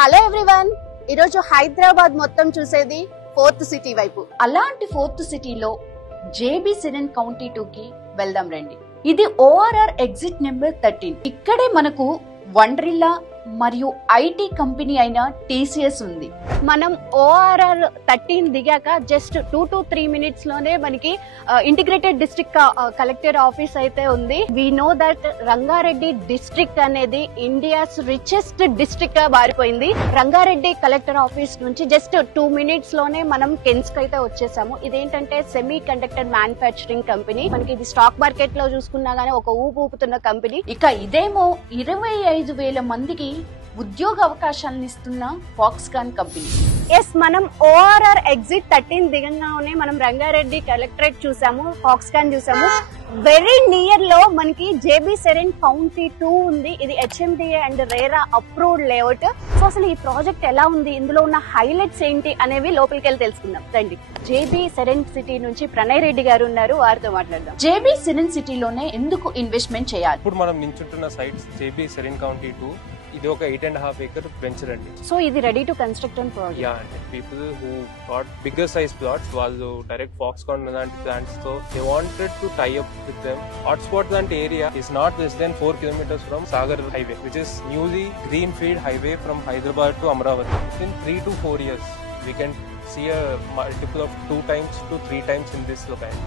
Hello everyone, ఈరోజు హైదరాబాద్ మొత్తం చూసేది ఫోర్త్ సిటీ వైపు. అలాంటి ఫోర్త్ సిటీలో జేబీ సెరెన్ కౌంటీ 2 కి వెళ్దాం రండి. ఇది ఓఆర్ఆర్ ఎగ్జిట్ నెంబర్ 13. ఇక్కడే మనకు వండరిల్లా మరియు ఐటీ కంపెనీ అయిన టీసీఎస్ ఉంది. మనం ఓఆర్ఆర్ 13 దిగాక జస్ట్ 2 to 3 minutes లోనే మనకి ఇంటిగ్రేటెడ్ డిస్ట్రిక్ట్ కలెక్టర్ ఆఫీస్ అయితే ఉంది. We know that Rangareddy district అనేది ఇండియాస్ రిచెస్ట్ డిస్ట్రిక్ట్ గా మారిపోయింది. రంగారెడ్డి కలెక్టర్ ఆఫీస్ నుంచి జస్ట్ 2 minutes లోనే మనం కెన్స్ కి అయితే వచ్చేసాము. ఇదేంటంటే సెమీ కండక్టర్ మ్యానుఫ్యాక్చరింగ్ కంపెనీ. మనకి ఇది స్టాక్ మార్కెట్ లో చూసుకున్నా గానీ ఒక ఊపుతున్న కంపెనీ. ఇక ఇదేమో 25,000 మందికి ఉద్యోగ అవకాశాలను ఇస్తున్న ఫాక్స్కాన్ కంపెనీ. ఎస్, మనం ఓఆర్ఆర్ ఎగ్జిట్ 13 దిగంగానే మనం రంగారెడ్డి కలెక్టరేట్ చూసాము, ఫాక్స్కాన్ చూసాము. వెరీ నియర్ లో మనకి జేబీ సెరెన్ కౌంటీ 2 ఉంది. ఇది HMDA and RERA approved layout. So అసలు ఈ ప్రాజెక్ట్ ఎలా ఉంది, ఇందులో ఉన్న హైలైట్స్ ఏంటి అనేవి లోపలికి వెళ్ళి తెలుసుకుందాం రండి. జేబీ సెరెన్ సిటీ నుంచి ప్రణయ్ రెడ్డి గారు ఉన్నారు, వారితో మాట్లాడదాం. జేబీ సెరెన్ సిటీలోనే ఎందుకు ఇన్వెస్ట్మెంట్ చేయాలి? ఇప్పుడు మనం నించుంటున్న సైట్స్ జేబీ సెరెన్ కౌంటీ 2. ఇది ఒక 8.5 acre వెంచర్ అండి. సో ఇది ready to construct on project. Yeah అండి, people who got bigger size plots, వాళ్ళు డైరెక్ట్ ఫాక్స్కాన్ లాంటి ప్లాంట్స్ తో they wanted to tie up with them. Hotspot లాంటి area is not less than 4 kilometers from Sagar highway, which is newly green field highway from Hyderabad to Amaravati. In 3 to 4 years we can see a multiple of 2 times to 3 times in this locality.